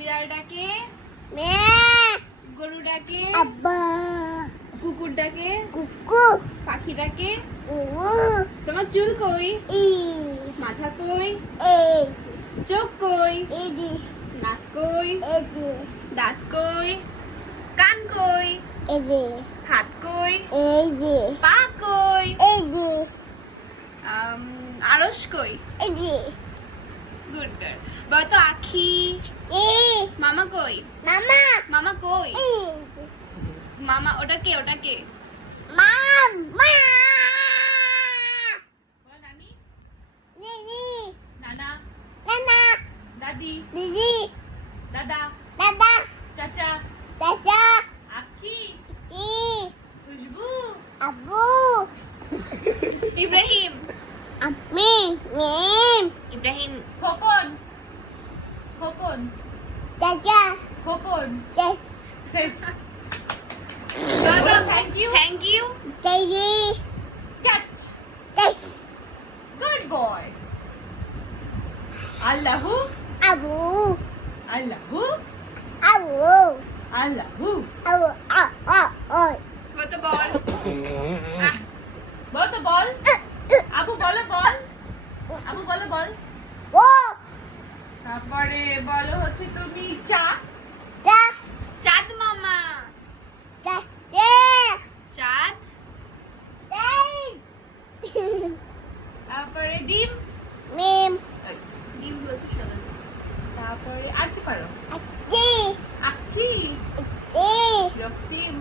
বিড়াল ডাকে মে, গরু ডাকে আব্বা, কুকুর ডাকে কুকু, পাখি ডাকে কুকু, তোমার চুল কই ই, মাথা কই এই, চোখ কই এদি, নাক কই এদি, দাঁত কই কান কই এদি, হাত কই এদি, পা কই এদি, আড়স কই এদি, গুড গার্ল বলো তো আখি ই, মামা কই মামা, মামা কই এদি, মামা ওটা কে মাম, মা, বল নানি দিদি, নানা নানা, দাদি দিদি, দাদা দাদা, চাচা দাদা, আখি ই, খুশবু আব্বু, ইব্রাহিম আমি, মিম, ইব্রাহিম খোকন খোকন দাদা, খোকন চেস, শেষ দাদা থ্যাংক ইউ দিদি, ক্যাচ চেস, গুড বয় আল্লাহু আবু, আল্লাহু আবু, আল্লাহু আবু, ওই, বল বল তো বল আবু বলো বল আবু বলো বল ও, তারপরে বলো হচ্ছে তুমি চা দা, চাঁদ মামা দা, দে, চাঁদ দেই, তারপরে ডিম মিম, এই, ডিম বলতে শোনা তারপরে আর কি পারো আকি, আখি ই, রক্তিম